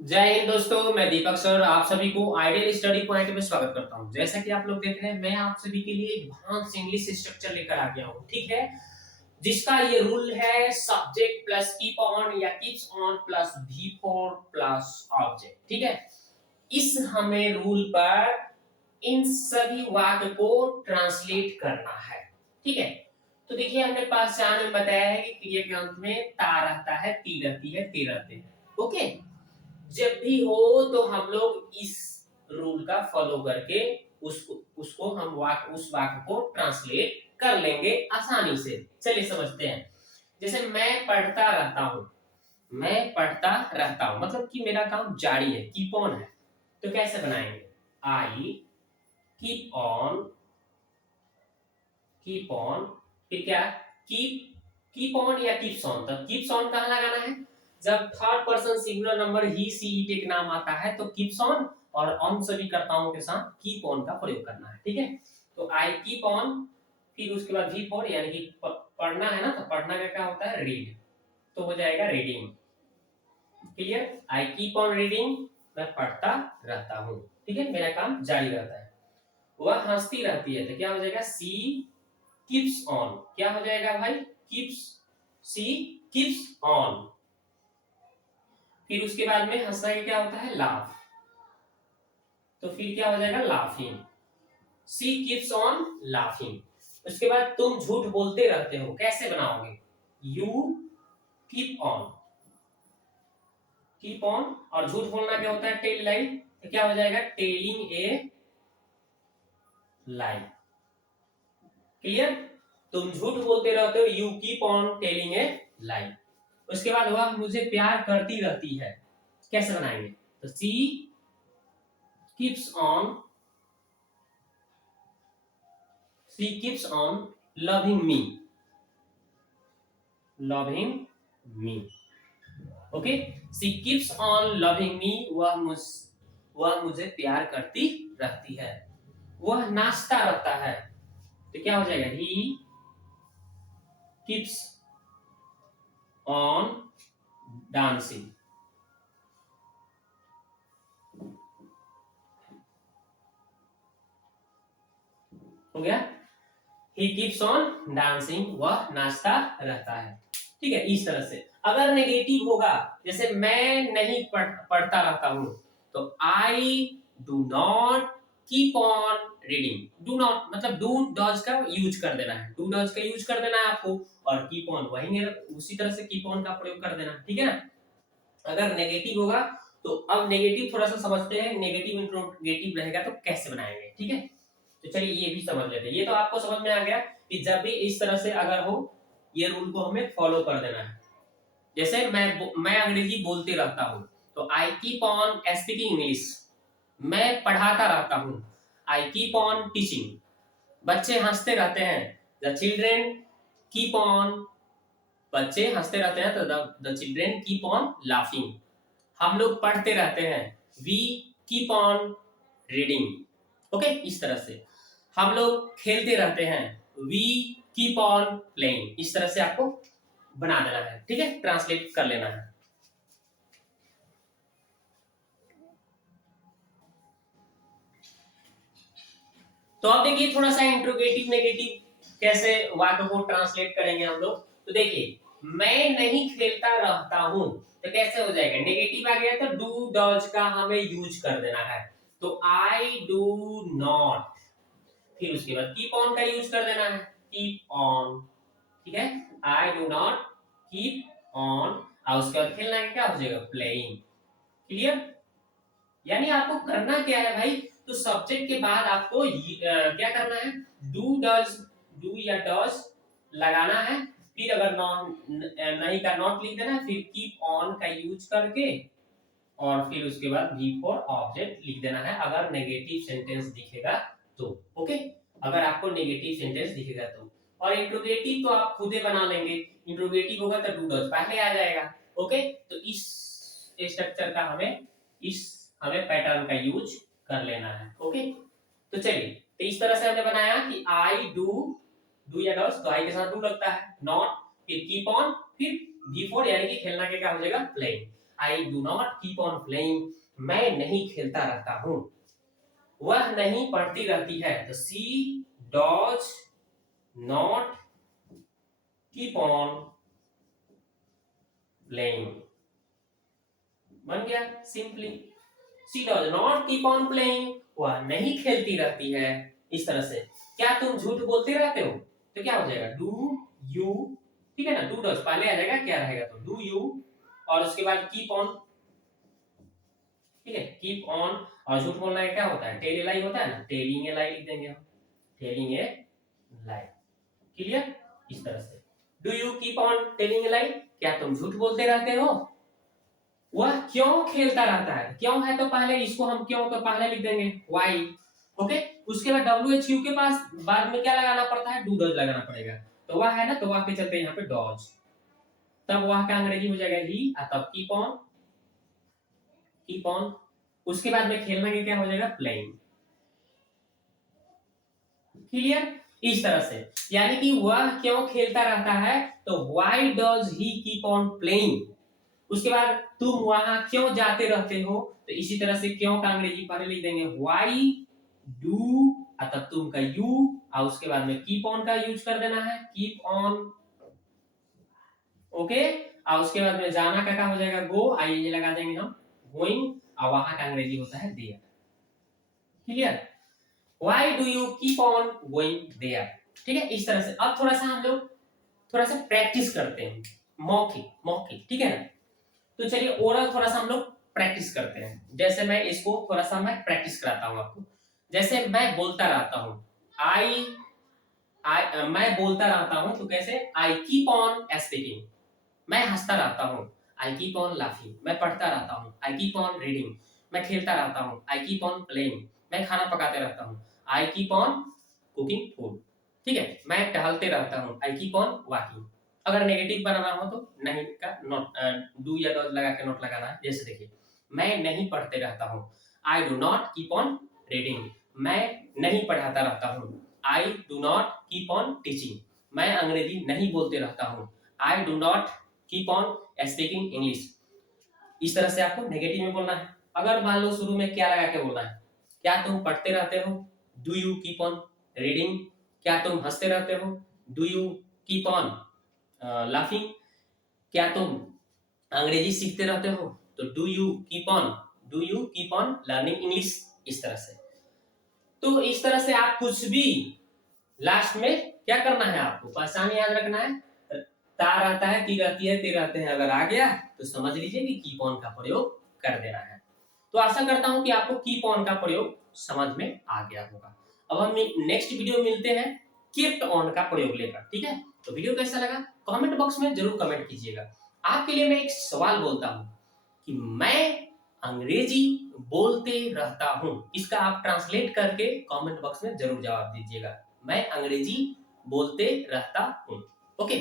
जय हिंद दोस्तों, मैं दीपक सर आप सभी को आइडियल स्टडी पॉइंट में स्वागत करता हूं। जैसा कि आप लोग देख रहे हैं, मैं आप सभी के लिए एडवांस इंग्लिश स्ट्रक्चर लेकर आ गया हूं, ठीक है। जिसका ये रूल है सब्जेक्ट प्लस कीप ऑन या keeps on plus V four plus object, ठीक है। इस हमें रूल पर इन सभी वाक्य को ट्रांसलेट करना है, ठीक है। तो देखिए, हमने पहचान में बताया है कि क्रिया के अंत में ता रहता है, ती रहती है, ते रहते हैं, ओके। जब भी हो तो हम लोग इस रूल का फॉलो करके उसको उसको हम उस वाक्य को ट्रांसलेट कर लेंगे आसानी से। चलिए समझते हैं। जैसे मैं पढ़ता रहता हूं मतलब कि मेरा काम जारी है, कीप ऑन है। तो कैसे बनाएंगे? I keep on, keep on, फिर क्या? कीप, कीप ऑन या कीप्स ऑन। तो कीप्स ऑन कहां लगाना है? जब third person singular number he see it एक नाम आता है तो कीप्स ऑन और ऑन सभी कर्ताओं के साथ कीप ऑन का प्रयोग करना है, ठीक है। तो आई कीप ऑन, फिर उसके बाद वी फॉर यानी कि पढ़ना है ना, तो पढ़ना का क्या होता है? रीड। तो हो जाएगा reading. Clear? I keep on reading, मैं पढ़ता रहता हूं, ठीक है, मेरा काम जारी रहता है। वह हंसती रहती है तो क्या हो जाएगा? She keeps on. क्या हो जाएगा भाई? Keeps, she keeps on. फिर उसके बाद में हंसना का क्या होता है? लाफ। तो फिर क्या हो जाएगा? Laughing. She keeps on laughing. उसके बाद तुम झूठ बोलते रहते हो, कैसे बनाओगे? You keep on, keep on. और झूठ बोलना क्या होता है? Tell lie. तो क्या हो जाएगा? Telling a lie. क्लियर? तुम झूठ बोलते रहते हो, you keep on telling a lie. उसके बाद वह मुझे प्यार करती रहती है, कैसे बनाएंगे? तो she keeps on, she keeps on loving me, loving me, okay. She keeps on loving me, वह मुझे प्यार करती रहती है। वह नाचता रहता है तो क्या हो जाएगा? He keeps on dancing. हो गया? ही कीप्स ऑन डांसिंग, वह नाचता रहता है, ठीक है। इस तरह से अगर नेगेटिव होगा, जैसे मैं नहीं पढ़ता रहता हूं, तो I do not keep on reading. Do not मतलब डू डॉज का यूज कर देना है, डू डॉज का यूज कर देना है आपको, और कीप ऑन वही उसी तरह से कीप ऑन का प्रयोग कर देना, ठीक है ना। अगर नेगेटिव होगा तो अब नेगेटिव थोड़ा सा समझते हैं, नेगेटिव इंट्रोगेटिव रहेगा तो कैसे बनाएंगे, ठीक है। तो चलिए ये भी समझ लेते हैं। ये तो आपको समझ में आ गया कि जब भी इस तरह से अगर हो, ये रूल को हमें फॉलो कर देना है। जैसे मैं अंग्रेजी बोलते रहता हूं, तो I keep on speaking English. मैं पढ़ाता रहता हूं, आई कीप ऑन टीचिंग। बच्चे हंसते रहते हैं, द चिल्ड्रेन कीप ऑन, बच्चे हंसते रहते हैं तो the children keep on laughing. हम लोग पढ़ते रहते हैं, we keep on reading, okay. इस तरह से हम लोग खेलते रहते हैं, वी कीप ऑन प्लेइंग। इस तरह से आपको बना देना है, ठीक है, ट्रांसलेट कर लेना है। तो अब देखिए थोड़ा सा इंट्रोगेटिव नेगेटिव कैसे वाक्य को ट्रांसलेट करेंगे हम लोग। तो देखिए, मैं नहीं खेलता रहता हूं, तो कैसे हो जाएगा? नेगेटिव आ गया तो डू डॉज का हमें यूज कर देना है, तो आई डू नॉट। फिर उसके बाद कीप ऑन का यूज कर देना है, कीप ऑन, ठीक है। I do not keep on, और उसके बाद खेलना क्या हो जाएगा? प्लेइंग। क्लियर? यानी आपको करना क्या है भाई? तो सब्जेक्ट के बाद आपको क्या करना है? डू डज, डू या डज लगाना है। फिर अगर नहीं का नॉट लिख देना है, फिर कीप ऑन का यूज करके, और फिर उसके बाद वी फॉर ऑब्जेक्ट लिख देना है अगर नेगेटिव सेंटेंस दिखेगा तो, ओके। अगर आपको नेगेटिव सेंटेंस दिखेगा तो। और इंट्रोगेटिव तो आप खुद ही बना लेंगे, इंट्रोगेटिव होगा तो डू डज पहले आ जाएगा, ओके। तो इस स्ट्रक्चर का हमें पैटर्न का यूज कर लेना है, ओके। तो चलिए, तो इस तरह से हमने बनाया कि आई डू, डू या डज, तो आई के साथ डू लगता है, नॉट, फिर कीप ऑन, फिर वी फोर यानी कि खेलना के क्या हो जाएगा? Playing. I do not keep on playing, मैं नहीं खेलता रहता हूं। वह नहीं पढ़ती रहती है, तो she does not keep on playing. बन गया simply, she does not keep on playing, वह नहीं खेलती रहती है। इस तरह से क्या तुम झूठ बोलते रहते हो, तो क्या हो जाएगा डू यू, ठीक है ना, डू डॉज पहले आ जाएगा, क्या रहेगा तो डू यू, और उसके बाद कीप ऑन, ठीक है, कीप ऑन। और झूठ बोलना क्या होता है, टेल ए लाई होता है ना, टेलिंग ए लाई लिख देंगे हम, टेलिंग ए लाई। क्लियर, इस तरह से do you keep on telling a lie, क्या तुम झूठ बोलते रहते हो। वह क्यों खेलता रहता है, क्यों है तो पहले इसको हम क्यों को पहले लिख देंगे वाई, ओके। उसके बाद डब्ल्यू के पास बाद में क्या लगाना पड़ता है, डू डॉज लगाना पड़ेगा, तो वह है ना, तो वह के चलते यहाँ पे डॉज, तब वह का अंग्रेजी हो जाएगा ही, तब कीप ऑन, कीप ऑन। उसके बाद में खेलना के क्या हो जाएगा प्लेइंग। क्लियर, इस तरह से, यानी कि वह क्यों खेलता रहता है, तो why does he keep on playing. उसके बाद तुम वहां क्यों जाते रहते हो, तो इसी तरह से क्यों का अंग्रेजी पहले लिख देंगे व्हाई डू, तब तुम का यू, और उसके बाद में कीप ऑन का यूज कर देना है, कीप ऑन, ओके। और उसके बाद में जाना का क्या हो जाएगा गो, आइए लगा देंगे हम गोइंग, और वहां का अंग्रेजी होता है there. Clear, why do you keep on going there, ठीक है। इस तरह से अब थोड़ा सा हम लोग थोड़ा सा प्रैक्टिस करते हैं, मौखिक मौखिक, ठीक है ना। तो चलिए ओरल थोड़ा सा हम लोग प्रैक्टिस करते हैं। जैसे मैं इसको थोड़ा सा मैं प्रैक्टिस कराता हूँ आपको। जैसे मैं बोलता रहता हूँ आई मैं बोलता रहता हूँ, तो कैसे आई कीप ऑन स्पीकिंग, मैं हंसता रहता हूँ, आई कीप ऑन लाफिंग, मैं पढ़ता रहता हूँ, आई कीप ऑन रीडिंग, मैं खेलता रहता हूँ, आई कीप ऑन प्लेइंग, मैं खाना पकाते रहता हूँ, I keep on cooking food, ठीक है, मैं टहलते रहता हूँ, आई कीप ऑन वॉकिंग। अगर नेगेटिव बनाना हो तो नहीं का नॉट, डू या डॉज लगा के नॉट लगाना है। जैसे देखिए मैं नहीं पढ़ते रहता हूँ, I do not keep on reading, मैं नहीं पढ़ाता रहता हूँ, I do not keep on teaching, मैं अंग्रेजी नहीं बोलते रहता हूँ, I do not keep on speaking English. इस तरह से आपको नेगेटिव में बोलना है। अगर मान लो शुरू में क्या लगा के बोलना है, क्या तुम पढ़ते रहते हो, do you keep on reading, क्या तुम हंसते रहते हो, do you keep on laughing, क्या तुम अंग्रेजी सीखते रहते हो, तो do you keep on learning English. इस तरह से, तो इस तरह से आप कुछ भी लास्ट में क्या करना है, आपको पहचान याद रखना है, ता रहता है, ती रहती है, ते रहते हैं, अगर आ गया तो समझ लीजिए कि कीप ऑन का प्रयोग कर देना है। तो आशा करता हूं कि आपको कीप ऑन का प्रयोग समझ में आ गया होगा। अब हम नेक्स्ट वीडियो मिलते हैं कीप्ट ऑन का प्रयोग लेकर, ठीक है। तो वीडियो कैसा लगा कमेंट बॉक्स में जरूर कमेंट कीजिएगा। आपके लिए मैं एक सवाल बोलता हूं कि मैं अंग्रेजी बोलते रहता हूं, इसका आप ट्रांसलेट करके कमेंट बॉक्स में जरूर जवाब दीजिएगा। मैं अंग्रेजी बोलते रहता हूं, ओके।